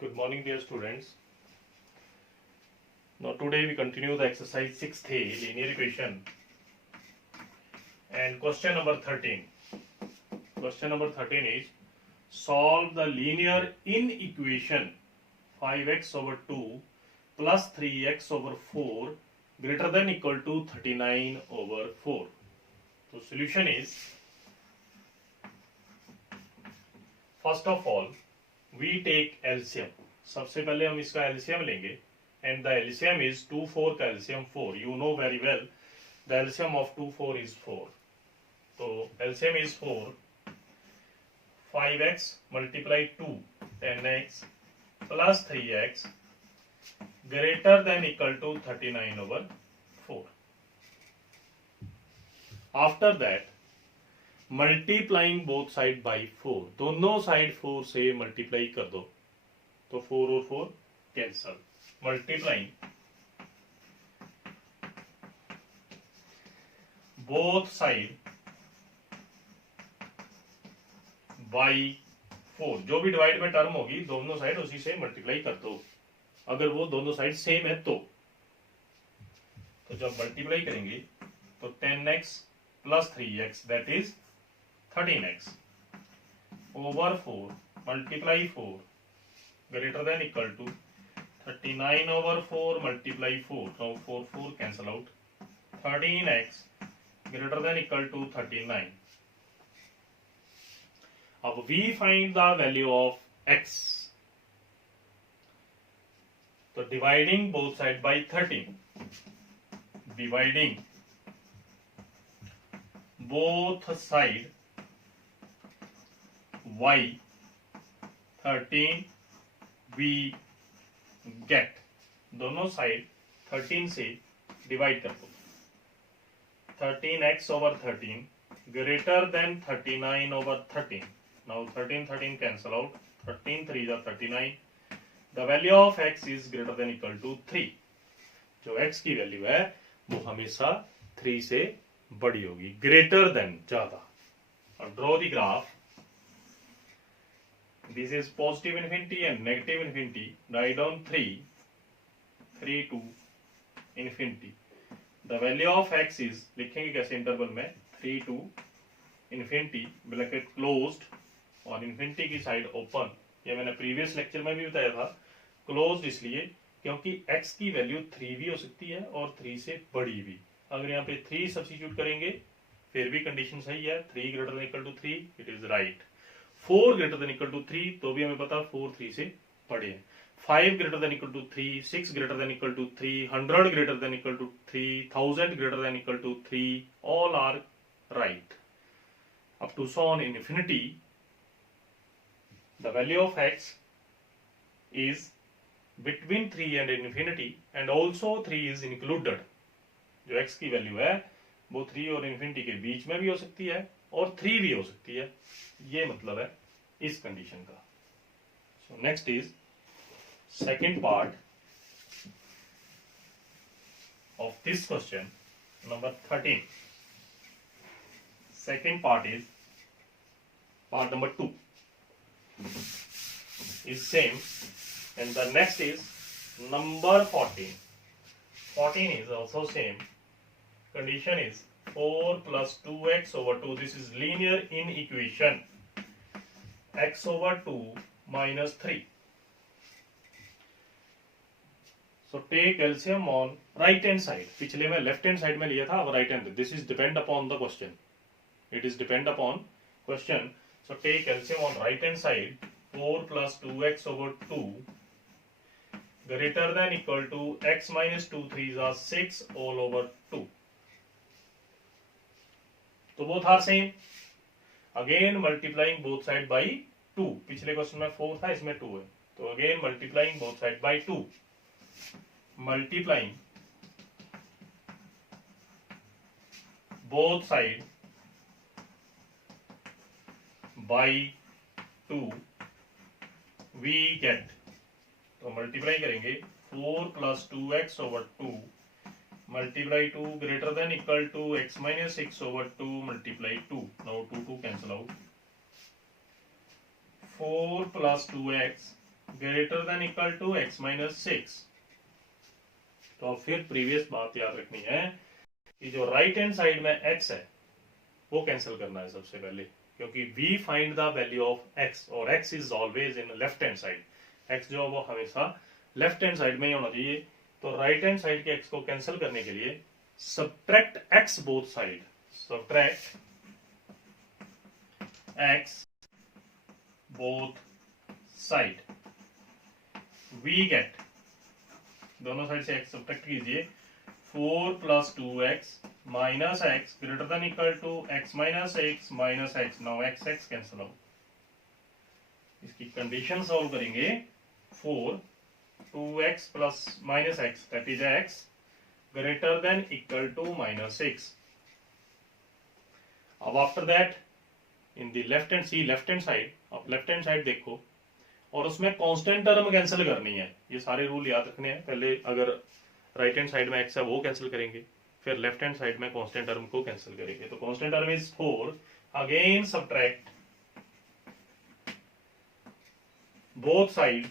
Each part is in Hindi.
Good morning, dear students. Now, today we continue the exercise 6th linear equation and question number 13. Question number 13 is solve the linear inequation 5x over 2 plus 3x over 4 greater than equal to 39 over 4. So, solution is, first of all, we take LCM. सबसे पहले हम इसका LCM लेंगे and the LCM is 2 4 का LCM 4. You know very well the LCM of 2 4 is 4. So LCM is 4. 5x multiply 2 10x plus 3x greater than equal to 39 over 4. After that multiplying both side by 4, दोनों साइड 4 से मल्टीप्लाई कर दो तो 4 और 4 cancel. Multiplying both side by 4, जो भी डिवाइड में टर्म होगी दोनों साइड उसी से मल्टीप्लाई कर दो अगर वो दोनों साइड सेम है तो जब मल्टीप्लाई करेंगे तो 10x plus 3x that is 13x over 4 multiply 4 greater than equal to 39 over 4 multiply 4. Now 4 cancel out. 13x greater than equal to 39. अब we find the value of x. So dividing both sides by 13. Dividing both sides y 13 we get, दोनों साइड 13 से डिवाइड कर दो. 13x over 13 greater than 39 over 13. Now 13 cancel out. 13 3 is 39. The value of x is greater than equal to 3. जो x की वैल्यू है वो हमेशा 3 से बड़ी होगी, ग्रेटर देन ज्यादा. और draw the graph. This is positive infinity and negative infinity. Write down 3 to infinity. The value of x is, लिखेंगे कैसे इंटरवल में, 3 to infinity ब्रैकेट क्लोज्ड और infinity की साइड ओपन. ये मैंने प्रीवियस लेक्चर में भी बताया था. क्लोज्ड इसलिए क्योंकि x की वैल्यू 3 भी हो सकती है और 3 से बड़ी भी. अगर यहाँ पे 3 सब्स्टिट्यूट करेंगे फिर भी कंडीशन सही है. 3 greater than equal to 3, it is right. 4 greater than equal to 3 तो भी हमें पता 4 3 से बड़े हैं. 5 greater than equal to 3, 6 greater than equal to 3, 100 greater than equal to 3, 1000 greater than equal to 3, all are right up to so on infinity. The value of x is between 3 and infinity and also 3 is included. जो x की वैल्यू है वो 3 और इन्फिनिटी के बीच में भी हो सकती है और 3 भी हो सकती है. ये मतलब है इस कंडीशन का. So next is second part of this question number 13. Second part is part number 2 is same and the next is number 14. 14 is also same. Condition is 4 plus 2x over 2. This is linear inequation. X over 2 minus 3. So take LCM on right hand side. पिछले में left hand side में लिया था, अब right hand. This is depend upon the question. It is depend upon question. So take LCM on right hand side. 4 plus 2x over 2 greater than equal to x minus 2 3s are 6 all over 2. तो both are same. Again multiplying both side by 2. पिछले क्वेश्चन में 4 था, इसमें 2 है. तो again multiplying both side by 2. Multiplying both side by 2 we get. तो मल्टीप्लाई करेंगे 4 plus 2x over 2 multiply 2 greater than equal to x minus 6 over 2 multiply 2. Now 2 cancel out. 4 plus 2x greater than equal to x minus 6। तो अब फिर प्रीवियस बात याद रखनी है कि जो राइट हैंड साइड में x है वो कैंसिल करना है सबसे पहले, क्योंकि we find the value of x और x is always in left hand side. x जो है वो हमेशा लेफ्ट हैंड साइड में ही होना चाहिए। तो राइट हैंड साइड के x को कैंसिल करने के लिए subtract x both side, subtract x both side, we get, दोनों साइड से x सब्ट्रैक्ट कीजिए, 4 plus 2x minus x greater than equal to x minus x minus x। Now x x cancel out. इसकी कंडीशन सॉल्व करेंगे, 4 2x plus minus x that is x greater than equal to minus 6। अब after that in the left hand, see left hand side, आप लेफ्ट हैंड साइड देखो और उसमें कांस्टेंट टर्म कैंसिल करनी है। ये सारे रूल याद रखने हैं। पहले अगर राइट हैंड साइड में x है वो कैंसिल करेंगे, फिर लेफ्ट हैंड साइड में कांस्टेंट टर्म को कैंसिल करेंगे। तो constant term is 4, again subtract both side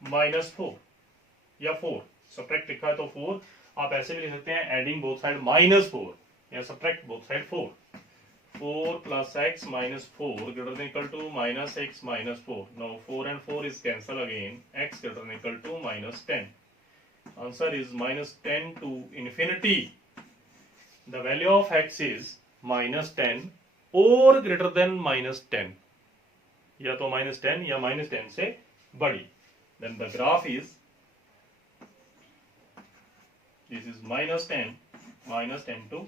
minus 4 या 4, सब्ट्रैक्ट लिखा है तो 4, आप ऐसे भी लिख सकते हैं एडिंग बोथ साइड माइनस 4 या subtract both side 4। 4 plus x minus 4 greater than equal to minus x minus 4. Now 4 and 4 is cancel again. X greater than equal to minus 10. Answer is minus 10 to infinity. The value of x is minus 10 or greater than minus 10. या तो minus 10 या minus 10 से बड़ी. Then the graph is, this is minus 10 to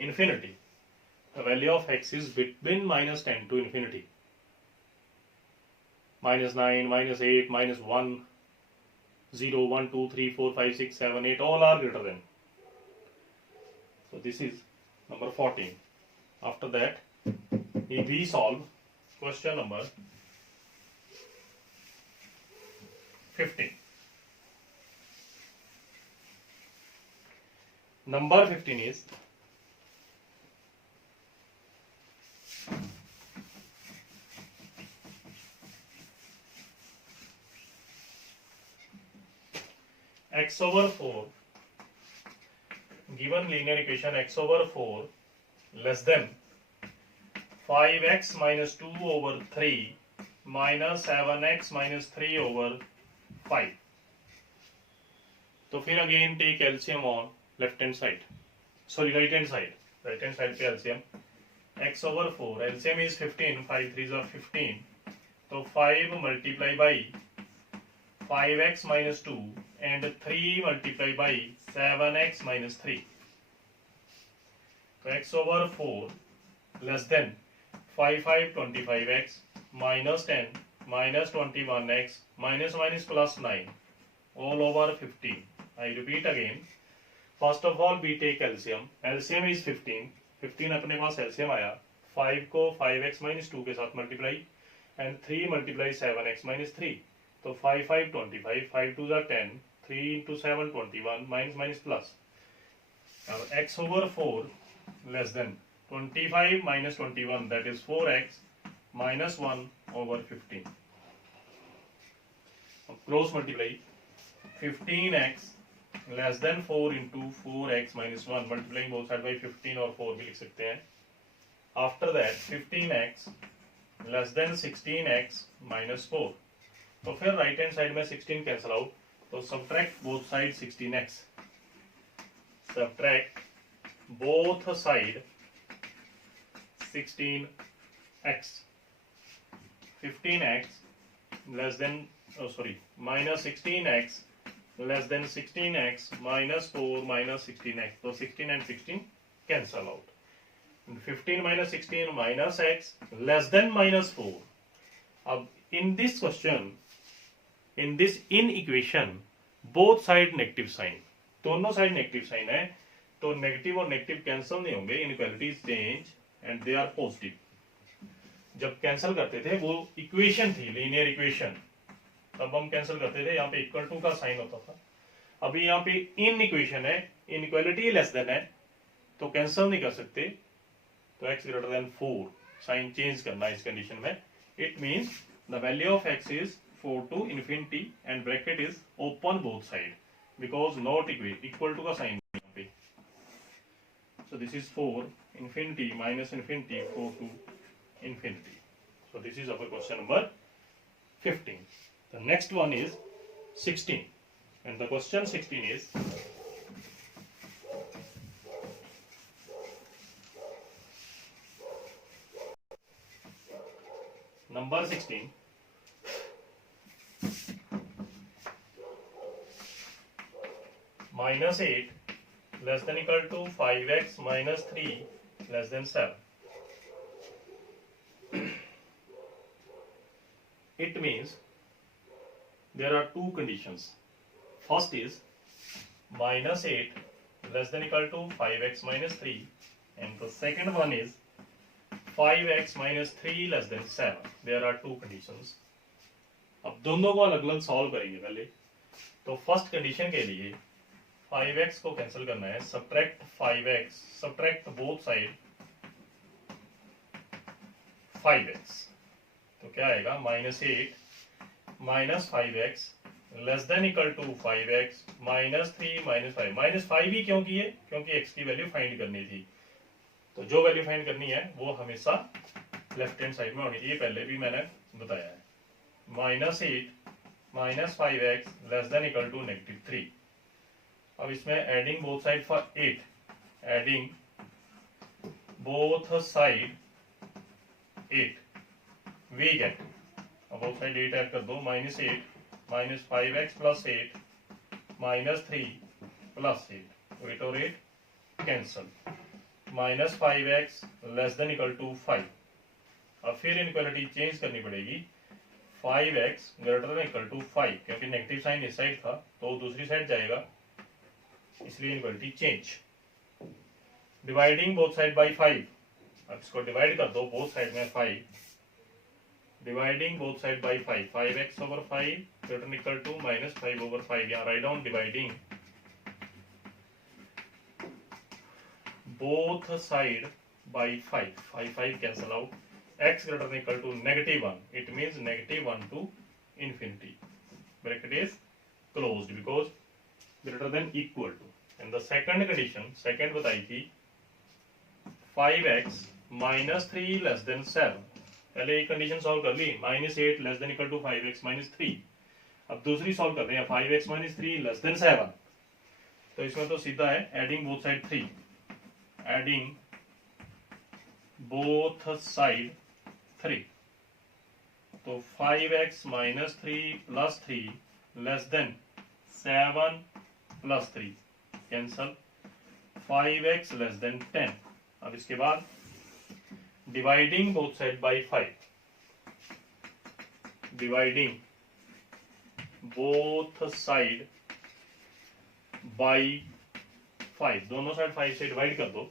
infinity. The value of x is between minus 10 to infinity. Minus 9, minus 8, minus 1, 0, 1, 2, 3, 4, 5, 6, 7, 8, all are greater than. So this is number 14. After that, we solve question number 15. Number 15 is x over 4, given linear equation x over 4 less than 5x minus 2 over 3 minus 7x minus 3 over 5. तो फिर again take LCM on left hand side, sorry right hand side पे LCM x over 4, LCM is 15, 5 3s are 15, तो 5 multiply by 5x minus 2 and 3 multiply by 7x minus 3. So x over 4 less than 5 5 25x minus 10 minus 21x minus minus plus 9 all over 15. I repeat again. First of all we take LCM. LCM is 15. 15 अपने पास LCM आया, 5 को 5x minus 2 के साथ multiply and 3 multiply 7x minus 3. तो 5 5 25, 5 2s are 10, 3 into 7 21, minus minus plus. Now x over 4 less than 25 minus 21, that is 4x minus 1 over 15. Now cross multiply 15x less than 4 into 4x minus 1, multiplying both sides by 15 और 4 भी लिख सकते हैं. After that 15x less than 16x minus 4. तो फिर राइट हैंड साइड में 16 कैंसिल आउट, तो subtract both side 16x, subtract both side 16x, 15x less than minus 16x less than 16x minus 4 minus 16x, तो 16 and 16 cancel out. 15 minus 16 minus x less than minus 4. अब in this question, in this inequation, both side negative sign, दोनों साइड नेगेटिव साइन है, तो नेगेटिव और नेगेटिव कैंसिल नहीं होंगे, inequality change and they are positive. जब कैंसिल करते थे वो इक्वेशन थी, लीनियर इक्वेशन, तब हम कैंसिल करते थे, यहाँ पे इक्वल टू का साइन होता था. अभी यहाँ पे इन इक्वेशन है, इनइक्वालिटी लेस देन है, तो कैंसिल नहीं कर सकते, तो x greater than 4 sign change करना है इस कंडीशन में. It means the value of x is 4 to infinity and bracket is open both side because not equal to का साइन यहाँ पे. So this is 4 infinity minus infinity 4 to infinity. So this is our question number 15. The next one is 16, and the question 16 is number 16. Minus 8 less than equal to 5x minus 3 less than 7. It means there are two conditions. First is minus 8 less than equal to 5x minus 3, and the second one is 5x minus 3 less than 7. There are two conditions. अब दोनों को अलग अलग सॉल्व करेंगे पहले. तो फर्स्ट कंडीशन के लिए 5x को कैंसिल करना है. Subtract 5x, subtract both side 5x. तो क्या आएगा? Minus 8 minus 5x less than equal to 5x minus 3 minus 5. Minus 5 ही क्यों किए? क्योंकि x की वैल्यू फाइंड करनी थी. तो जो वैल्यू फाइंड करनी है वो हमेशा लेफ्ट हैंड साइड में होनी चाहिए, पहले भी मैंने बताया है. Minus 8 minus 5x less than equal to negative 3. अब इसमें adding both side for 8, adding both side 8 we get. अब बोथ साइड 8 ऐड कर दो. Minus 8 minus 5x plus 8 minus 3 plus 8. 8 और 8 cancel. Minus 5x less than equal to 5. अब फिर इनक्वालिटी चेंज करनी पड़ेगी. 5x greater than equal to 5, क्योंकि नेगेटिव साइन इस साइड था तो दूसरी साइड जाएगा, इसलिए inequality change. Dividing both side by 5. अब इसको डिवाइड कर दो बोथ साइड में 5. Dividing both side by 5. 5x over 5 greater than equal to minus 5 over 5. यहाँ right down dividing both side by 5. 5 cancel out. X greater than equal to negative 1. It means negative 1 to infinity. Bracket is closed because greater than equal to. And the second condition, second बताई थी 5x minus 3 less than 7. पहले एक कंडीशन सॉल्व कर ली. Minus 8 less than equal to 5x minus 3. अब दूसरी सॉल्व कर रहे हैं 5x माइनस 3 लेस देन 7. तो इसमें तो सीधा है adding both side 3. Adding both side 3. तो 5x minus 3 plus 3 less than 7 plus 3 cancel. 5x less then 10. अब इसके बाद dividing both side by 5. Dividing both side by 5. दोनों साइड 5 से डिवाइड कर दो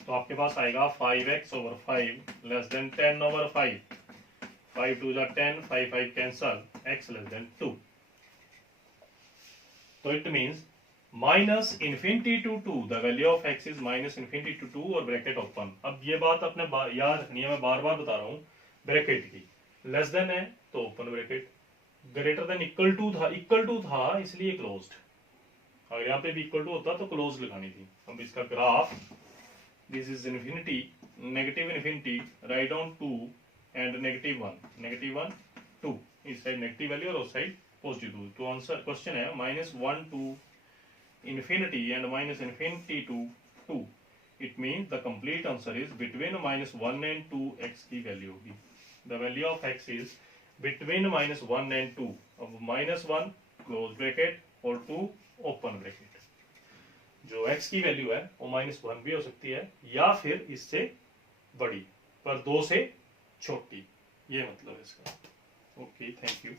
तो आपके पास आएगा 5x over 5 less than 10 over 5. 5 2 जा 10, 5 5 कैंसल, x लेस देन 2. तो it means minus infinity to 2. The value of x is minus infinity to 2 और ब्रैकेट ओपन. अब ये बात अपने याद रखनी है, मैं बार बार बता रहा हूँ. ब्रैकेट की लेस देन है तो open bracket, greater than equal to था इसलिए क्लोज्ड. अगर यहाँ पे भी इक्वल टू होता तो क्लोज लगानी थी. अब इसका graph, this is infinity, negative infinity, write down 2 and negative 1 2. इस साइड नेगेटिव वैल्यू और उस साइड पॉजिटिव 2. तो आंसर क्वेश्चन है minus 1 to infinity and minus infinity to 2. It means the complete answer is between minus 1 and 2 x की वैल्यू होगी. The value of x is between minus 1 and 2. अब minus 1 close bracket और 2 open bracket. जो x की वैल्यू है वो minus 1 भी हो सकती है या फिर इससे बड़ी, पर 2 से छोटी. ये मतलब है इसका. Okay, thank you.